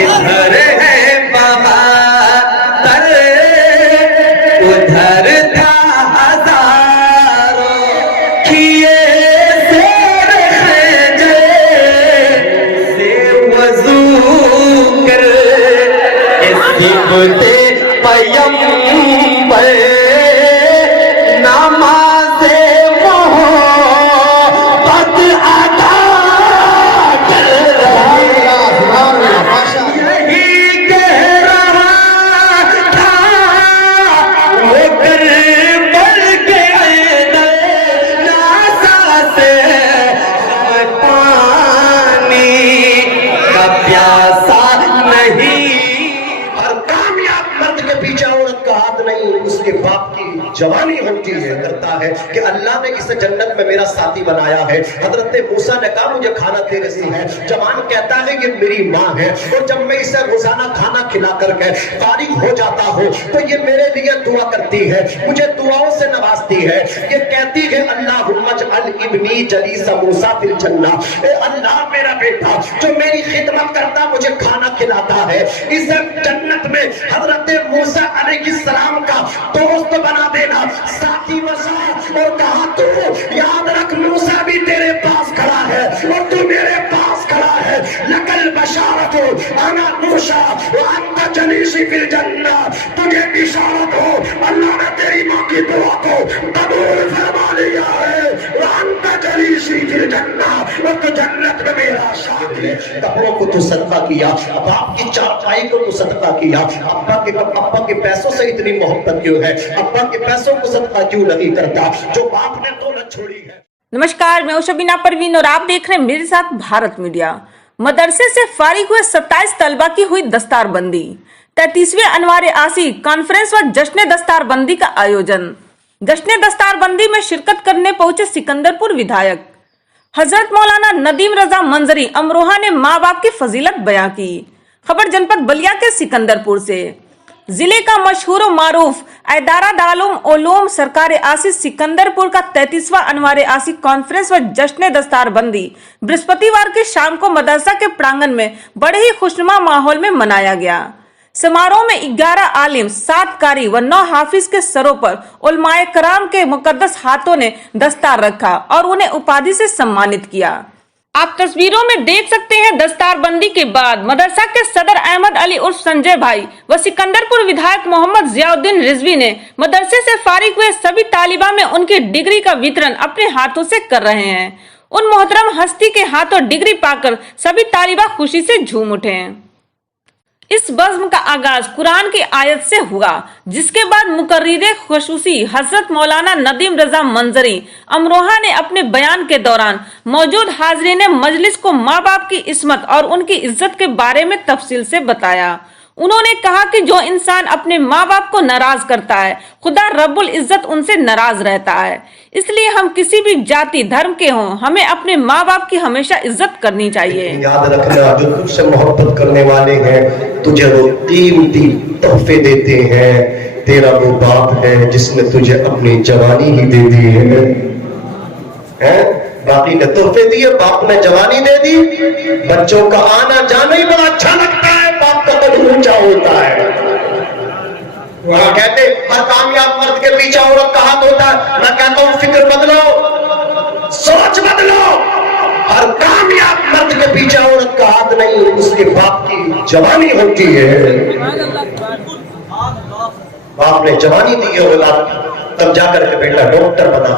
इधर है बहादुर उधर था हजारों किए से वजू कर इस्तिबते पैगंबर नमाज़े मोहब्बत अदा कर यही कह रहा था वो करबल के नासा से पानी का प्यासा नहीं। और कामयाब मर्द के पीछे औरत का हाथ नहीं, उसके बाप की जवानी होती है, करता है कि अल्लाह ने इसे जन्नत में मेरा साथी बनाया है। हजरत मूसा ने कहा मुझे खाना दे रही है, जवान कहता है ये मेरी माँ है, और जब मैं इसे रोजाना खाना खिला करके फारिग हो जाता हूँ तो ये मेरे लिए दुआ करती है, मुझे दुआओं से नवाजती है। ये कहती है अल्लाहुम्मा जअल इब्नी जलीसा मूसा फिल जन्नह, ए अल्लाह मेरा बेटा जो मेरी खिदमत करता मुझे खाना खिलाता है, इसे जन्नत में हजरत मूसा अलैहिस्सलाम का दोस्त बना देना, साथी बना। और कहा तू याद रख मूसा भी तेरे पास खड़ा है और तू मेरे पास खड़ा है। लकल बशारत हो अना मूसा व अंता जलीसी फिल जन्नह, तुझे बिशारत हो अल्लाह ने तेरी माँ की दुआ को कबूल फरमा लिया है। व अंता जलीसी फिल जन्नह, और तू जन्नत में मेरा साथ है। कपड़ों को तू सदका किया, बाप की चारपाई को तू सदका किया, अब्बा के पैसों से इतनी मोहब्बत क्यों है, अब्बा के पैसों को सदका क्यों नहीं करता जो बाप ने तो न छोड़ी है। नमस्कार, मैं शबीना परवीन और आप देख रहे हैं मेरे साथ भारत मीडिया। मदरसे से फारिग हुए 27 तलबा की हुई दस्तारबंदी। 33वें अनवार आसी कॉन्फ्रेंस व जश्न दस्तारबंदी का आयोजन। जश्न दस्तारबंदी में शिरकत करने पहुंचे सिकंदरपुर विधायक हजरत मौलाना नदीम रजा मंजरी अमरोहा ने माँ बाप की फजीलत बयां की। खबर जनपद बलिया के सिकंदरपुर से। जिले का मशहूर मारूफ इदारा दारुल उलूम सरकार आसी सिकंदरपुर का 33वां अनवार आसी कॉन्फ्रेंस व जश्न दस्तारबंदी बृहस्पतिवार की शाम को मदरसा के प्रांगण में बड़े ही खुशनुमा माहौल में मनाया गया। समारोह में 11 आलिम, 7 कारी व 9 हाफिज के सरों पर उलमाए कराम के मुकद्दस हाथों ने दस्तार रखा और उन्हें उपाधि से सम्मानित किया। आप तस्वीरों में देख सकते हैं दस्तारबंदी के बाद मदरसा के सदर अहमद अली उर्फ संजय भाई व सिकंदरपुर विधायक मोहम्मद जियाउद्दीन रिजवी ने मदरसे से फारिग हुए सभी तालिबा में उनकी डिग्री का वितरण अपने हाथों से कर रहे हैं। उन मोहतरम हस्ती के हाथों डिग्री पाकर सभी तालिबा खुशी से झूम उठे। इस बज़्म का आगाज कुरान की आयत से हुआ, जिसके बाद मुकर्रिर खुसूसी हजरत मौलाना नदीम रजा मंजरी अमरोहा ने अपने बयान के दौरान मौजूद हाज़रीन मजलिस को माँ बाप की इस्मत और उनकी इज्जत के बारे में तफसील से बताया। उन्होंने कहा कि जो इंसान अपने माँ बाप को नाराज करता है, खुदा रब्बुल इज्जत उनसे नाराज रहता है। इसलिए हम किसी भी जाति धर्म के हों, हमें अपने माँ बाप की हमेशा इज्जत करनी चाहिए। याद रखना, जो तुझसे मोहब्बत करने वाले हैं तुझे वो कीमती तोहफे देते हैं। तेरा वो बाप है जिसने तुझे अपनी जवानी ही दे दी है। बाकी ने तोहफे दिए, बाप ने जवानी दे दी। बच्चों का आना जाना ही बड़ा अच्छा लगता है, बाप का कद ऊंचा होता है। वहां कहते हर कामयाब मर्द के पीछे औरत का हाथ होता है। मैं कहता हूं फिक्र बदलो, सोच बदलो। हर कामयाब मर्द के पीछे औरत का हाथ नहीं, उसके बाप की जवानी होती है। बाप ने जवानी दी है औलाद, तब जाकर के बेटा डॉक्टर बना,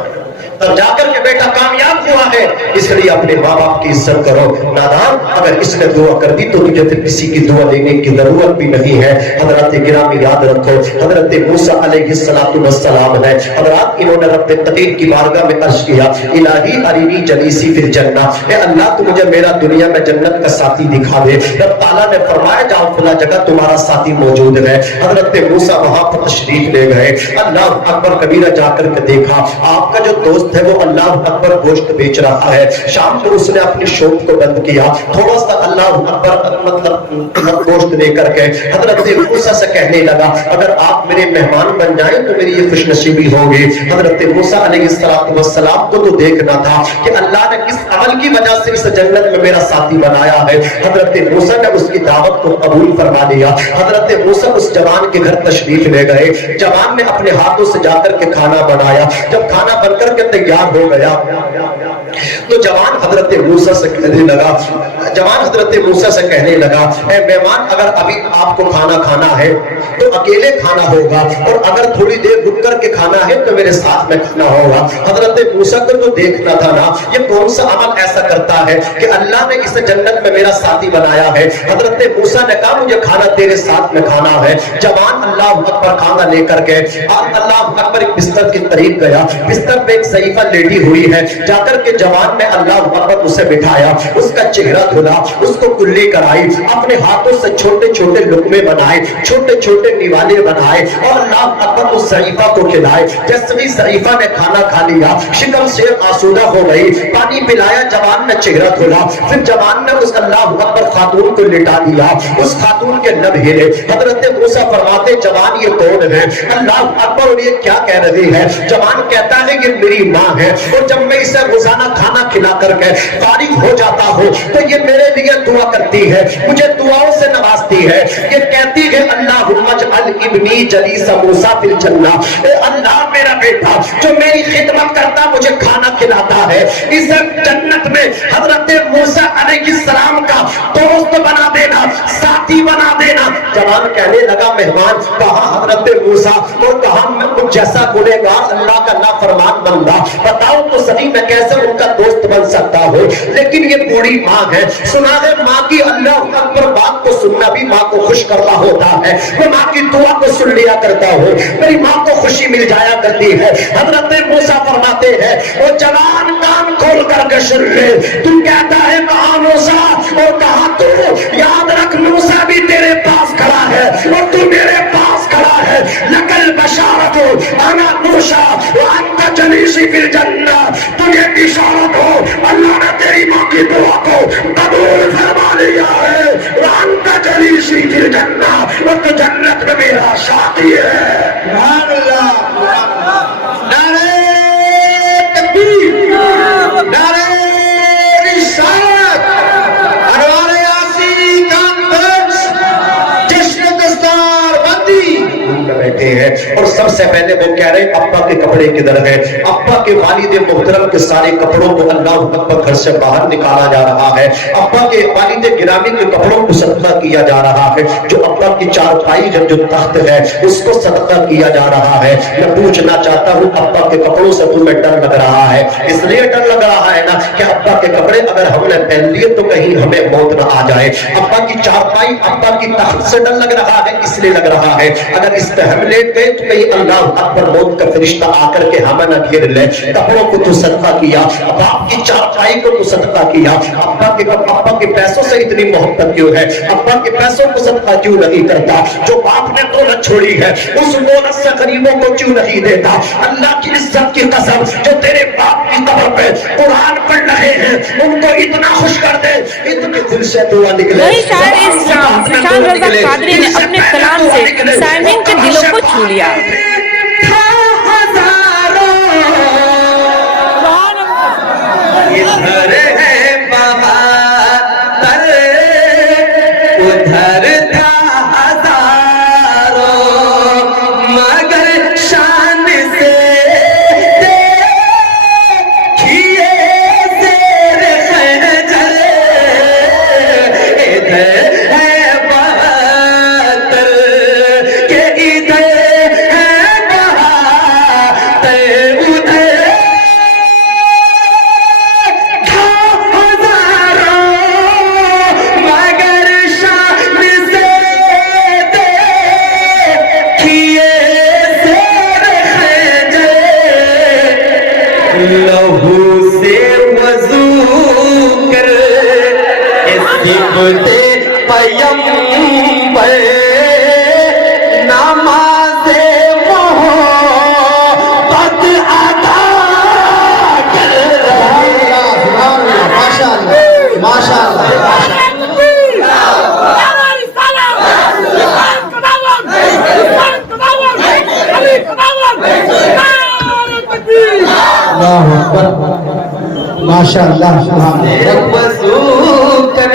तब जाकर के बेटा कामयाब हुआ है। इसलिए अपने माँ बाप की इज्जत करो। नादान, अगर इसने दुआ कर दी तो तुझे फिर किसी की दुआ लेने की जरूरत भी नहीं है। हजरत गिरामी याद रखो, हजरत मूसा अलैहिस्सलातु वस्सलाम है। हजरत इन्होंने रब तक़दीर की बारगाह में अर्ज किया, इलाही अरीनी जलीसी फिल जन्नह, ए अल्लाह तू मुझे मेरा दुनिया में जन्नत का साथी दिखा दे। रब ताला ने फरमाया जाओ फला जगह तुम्हारा साथी मौजूद है। हजरत मूसा वहां पर तशरीफ ले गए। अल्लाह अकबर कबीरा जाकर के देखा, आपका जो दोस्त दोस्त है वो अल्लाह अकबर गोश्त बेच रहा है। शाम को उसने अपनी शॉप को बंद किया, थोड़ा सा अल्लाह अकबर मतलब गोश्त लेकर के हजरत मूसा से कहने लगा अगर आप मेरे मेहमान बन जाए तो मेरी ये खुशनसीबी होगी। हजरत मूसा अलैहिस्सलाम को तो देखना था कि अल्लाह ने किस अमल की वजह से इस जन्नत में मेरा साथी बनाया है। हजरत मूसा ने उसकी दावत को कबूल फरमा लिया। हजरत मूसा उस जवान के घर तशरीफ ले गए। जवान ने अपने हाथों से जाकर के खाना बनाया। जब खाना बनकर के तैयार हो गया तो जवान हजरत मूसा से कहने लगा ऐ मेहमान अगर अभी आपको खाना खाना है तो अकेले खाना होगा और अगर थोड़ी देर रुक करके खाना है तो मेरे साथ में खाना होगा। हजरत मूसा को तो देखना था ना ये कौन सा अमल ऐसा करता है कि अल्लाह ने इस जन्नत में मेरा साथी बनाया है। हजरत मूसा ने कहा मुझे खाना तेरे साथ में खाना है। जवान अल्लाह अकबर खाना लेकर के अल्लाह अकबर एक बिस्तर के करीब गया। बिस्तर पे एक सहीफा लेटी हुई है। जाकर के जवान ने अल्लाह अकबर उसे बिठाया, उसका चेहरा धुला, उसको कुल्ली कराई, अपने हाथों से छोटे छोटे लुकमे बनाए, छोटे छोटे निवाले बनाए और अल्लाह अकबर उस सहीफा को खिलाए। जैसे ही सहीफा ने खाना खा लिया शिकम से आसूदा हो गई, पानी पिलाया, जवान ने चेहरा धुला। फिर जवान ने उस अल्लाह अकबर खातून को लिटा दिया। उस खातून के लब हिले। हजरत मूसा फरमाते जवान ये कौन है? अल्लाह अकबर और ये क्या कह रही है? जवान कहता है ये मेरी माँ है और जब मैं इसे रोजाना खाना खिला करके फारिग हो जाता हूँ तो ये मेरे लिए दुआ करती है, मुझे दुआओं से नवाजती है। ये कहती है अल्लाहुम्मा अजअल इब्नी जलीसा मूसा फिल जन्नह, अल्लाह मेरा बेटा जो मेरी खिदमत करता मुझे खाना खिलाता है इस जन्नत में हजरत मूसा अलैहिस्सलाम का दोस्त बना देना, साथी बना देना। जवान कहने लगा मेहमान कहा हजरत मूसा और कहा मैं कुछ जैसा गुनहगार अल्लाह का नाफरमान बंदा, बताओ तो सही मैं कैसे उनका दोस्त बन सकता हूँ। लेकिन ये बूढ़ी माँ है, सुना है माँ की अल्लाह अकबर बात को सुनना भी माँ को खुश करना होता है। मैं माँ की दुआ को सुन लिया करता हूँ, मेरी माँ को खुशी मिल जाया करती है। हजरत मूसा फरमाते हैं वो जवान कान खोल करके सुन ले, तू कहता है कहाँ मूसा और कहाँ तू? याद रख मूसा भी तेरे पास खड़ा है और तू मेरे पास खड़ा है। लकल बशारत अना मूसा व अंत जलीसी फिल जन्नह, तुझे बिशारत हो अल्लाह ने तेरी माँ की दुआ को कबूल फरमा लिया है। व अंत जलीसी फिल जन्नह, और तो जन्नत में मेरा साथी है। सुभान अल्लाह। नारे तकबीर, नारे रिसालत, अनवार यासीन कॉन्फ्रेंस जश्न दस्तार बंदी बैठे हैं और सबसे पहले वो कह रहे अब्बा के कपड़े किधर है? अब्बा के वालिद मोहतरम के सारे कपड़ों को अल्लाह अकबर घर से बाहर निकाला जा रहा है। अब्बा के वालिद गिरामी के कपड़ों को सदका किया जा रहा है। जो अब्बा की चारपाई जो तख्त है उसको सदका किया जा रहा है। मैं पूछना चाहता हूँ अब्बा के कपड़ों से तुम्हें डर लग रहा है? इसलिए डर लग रहा है ना कि अब्बा के कपड़े अगर हमने पहन लिए तो कहीं हमें मौत न आ जाए। अब्बा की चारपाई अब्बा की तख्त से डर लग रहा है, इसलिए लग रहा है अगर इस पे हम लेट गए तो कहीं अल्लाह अकबर मौत का फरिश्ता आकर के हमें न घेर ले। कपड़ों को तो सदका किया, बाप की चारपाई को तो सदका किया। अब्बा के पैसों से इतनी मोहब्बत क्यों है? अब्बा के पैसों को सदका क्यों नहीं करता? जो बाप ने दौलत छोड़ी है उस दौलत से गरीबों को क्यों नहीं देता? अल्लाह की इज्जत की कसम जो तेरे बाप की कब्र पे कुरान पढ़ रहे हैं उनको इतना खुश कर दे, इतने दिल से दुआ निकले। वही शायर इस्लाम सुशांत रजा कादरी ने अपने कलाम से साइमिन के दिलों को छू लिया। इधर है बहादुर, उधर था हजारों, मगर शान से देखिए शेर खंजर। इधर है बहादुर के इधर है बहादुर, उधर लहू से वजू कर इस्तिक़ते पैगंबर, नमाज़े मोहब्बत अदा माशाअल्लाह वजू कर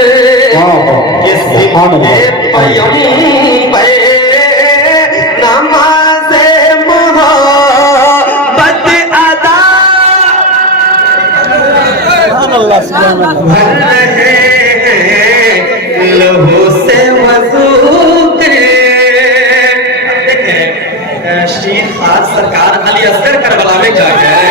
नमाज मोहब्बत अदा भर रहे हैं लहू से वजू करे। शीर खान सरकार अली असगर करबला में जा गए।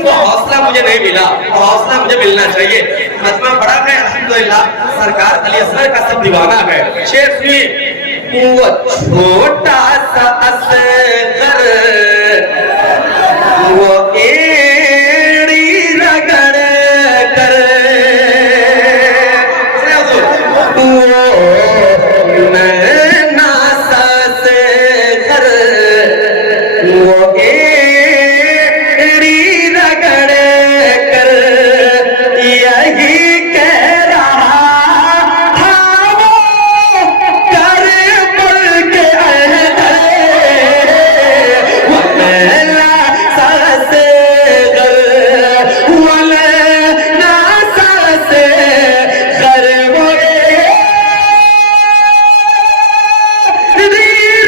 हौसला मुझे नहीं मिला, हौसला मुझे मिलना चाहिए। मजमा बड़ा है अल्हम्दुलिल्लाह, सरकार अली असगर का सब दीवाना है। शेर सुनिए, वो छोटा सा असगर वो एड़ी रगड़ कर वो नैना सा असगर वो एड़ी रगड़ कर यही कह रहा था वो कर बोल के वो पहला सांस गर वाले ना सांस गर वो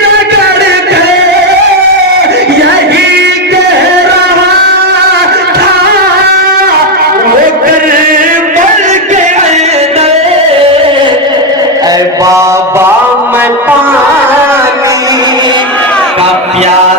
रगड़ के यही कह रहा था वो कर बोल के ऐ बाबा मैं पानी का प्यासा